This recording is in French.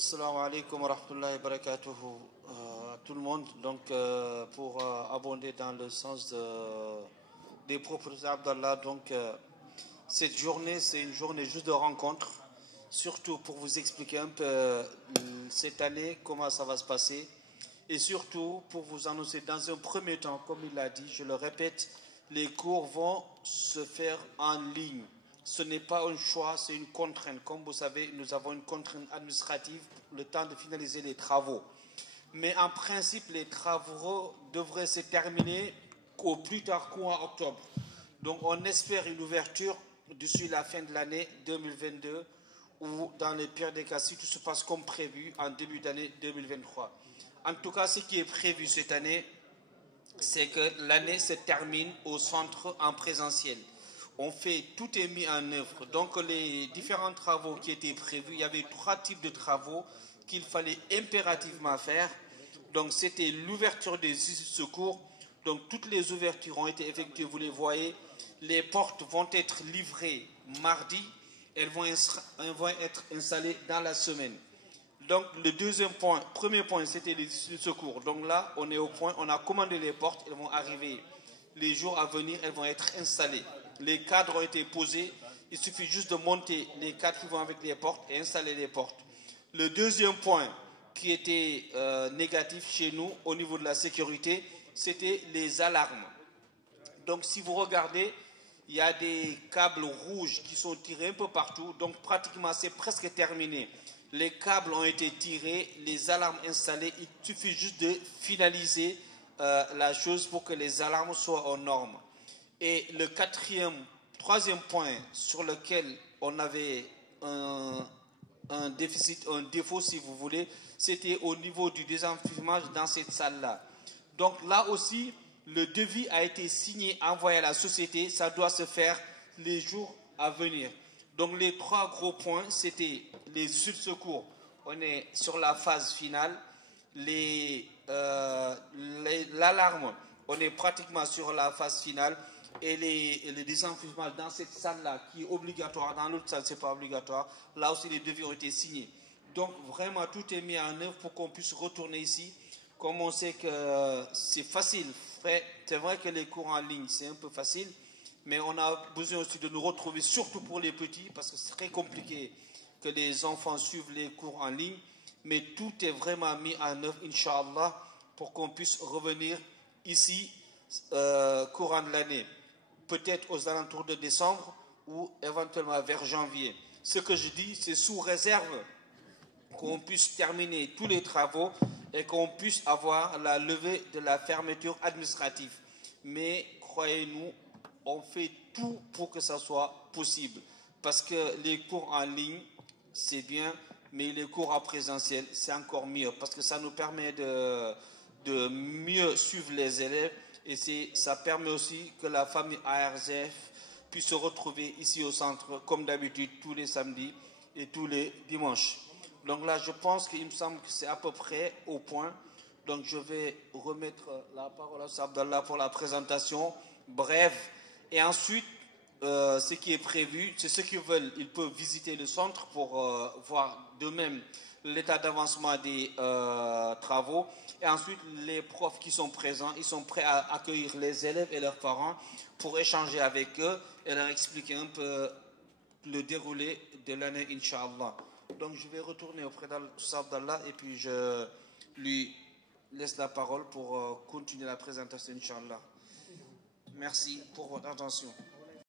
Assalamu alaikum wa rahmatullahi wa barakatuhu à tout le monde. Donc, pour abonder dans le sens des propres d'Abdallah, donc cette journée, c'est une journée juste de rencontre, surtout pour vous expliquer un peu cette année, comment ça va se passer, et surtout pour vous annoncer dans un premier temps, comme il l'a dit, je le répète, les cours vont se faire en ligne. Ce n'est pas un choix, c'est une contrainte. Comme vous savez, nous avons une contrainte administrative, le temps de finaliser les travaux. Mais en principe, les travaux devraient se terminer au plus tard courant octobre. Donc on espère une ouverture d'ici la fin de l'année 2022 ou dans les pires des cas, si tout se passe comme prévu en début d'année 2023. En tout cas, ce qui est prévu cette année, c'est que l'année se termine au centre en présentiel. Tout est mis en œuvre. Donc les différents travaux qui étaient prévus, il y avait 3 types de travaux qu'il fallait impérativement faire. Donc c'était l'ouverture des secours. Donc toutes les ouvertures ont été effectuées, vous les voyez. Les portes vont être livrées mardi. Elles vont être installées dans la semaine. Donc le premier point, c'était les secours. Donc là, on est au point, on a commandé les portes, elles vont arriver les jours à venir, elles vont être installées. Les cadres ont été posés, il suffit juste de monter les cadres qui vont avec les portes et installer les portes. Le deuxième point qui était négatif chez nous au niveau de la sécurité, c'était les alarmes. Donc si vous regardez, il y a des câbles rouges qui sont tirés un peu partout, donc pratiquement c'est presque terminé. Les câbles ont été tirés, les alarmes installées, il suffit juste de finaliser la chose pour que les alarmes soient aux normes. Et le troisième point sur lequel on avait un défaut si vous voulez, c'était au niveau du désenfumage dans cette salle-là. Donc là aussi, le devis a été signé, envoyé à la société, ça doit se faire les jours à venir. Donc les 3 gros points, c'était les secours, on est sur la phase finale, l'alarme, on est pratiquement sur la phase finale, et les désenfumage dans cette salle-là qui est obligatoire, dans l'autre salle c'est pas obligatoire, là aussi les devis ont été signés. Donc vraiment tout est mis en œuvre pour qu'on puisse retourner ici. Comme on sait que c'est facile, c'est vrai que les cours en ligne c'est un peu facile, mais on a besoin aussi de nous retrouver, surtout pour les petits, parce que c'est très compliqué que les enfants suivent les cours en ligne, mais tout est vraiment mis en œuvre, Inch'Allah, pour qu'on puisse revenir ici courant de l'année, peut-être aux alentours de décembre ou éventuellement vers janvier. Ce que je dis, c'est sous réserve qu'on puisse terminer tous les travaux et qu'on puisse avoir la levée de la fermeture administrative. Mais croyez-nous, on fait tout pour que ça soit possible. Parce que les cours en ligne, c'est bien, mais les cours en présentiel, c'est encore mieux. Parce que ça nous permet de mieux suivre les élèves et ça permet aussi que la famille ARZF puisse se retrouver ici au centre, comme d'habitude, tous les samedis et tous les dimanches. Donc là, je pense qu'il me semble que c'est à peu près au point. Donc je vais remettre la parole à Abdallah pour la présentation brève. Et ensuite, ce qui est prévu, c'est ceux qui veulent, ils peuvent visiter le centre pour voir d'eux-mêmes l'état d'avancement des travaux. Et ensuite, les profs qui sont présents, ils sont prêts à accueillir les élèves et leurs parents pour échanger avec eux et leur expliquer un peu le déroulé de l'année, Inch'Allah. Donc je vais retourner auprès d'Abdallah et puis je lui laisse la parole pour continuer la présentation, Inch'Allah. Merci pour votre attention.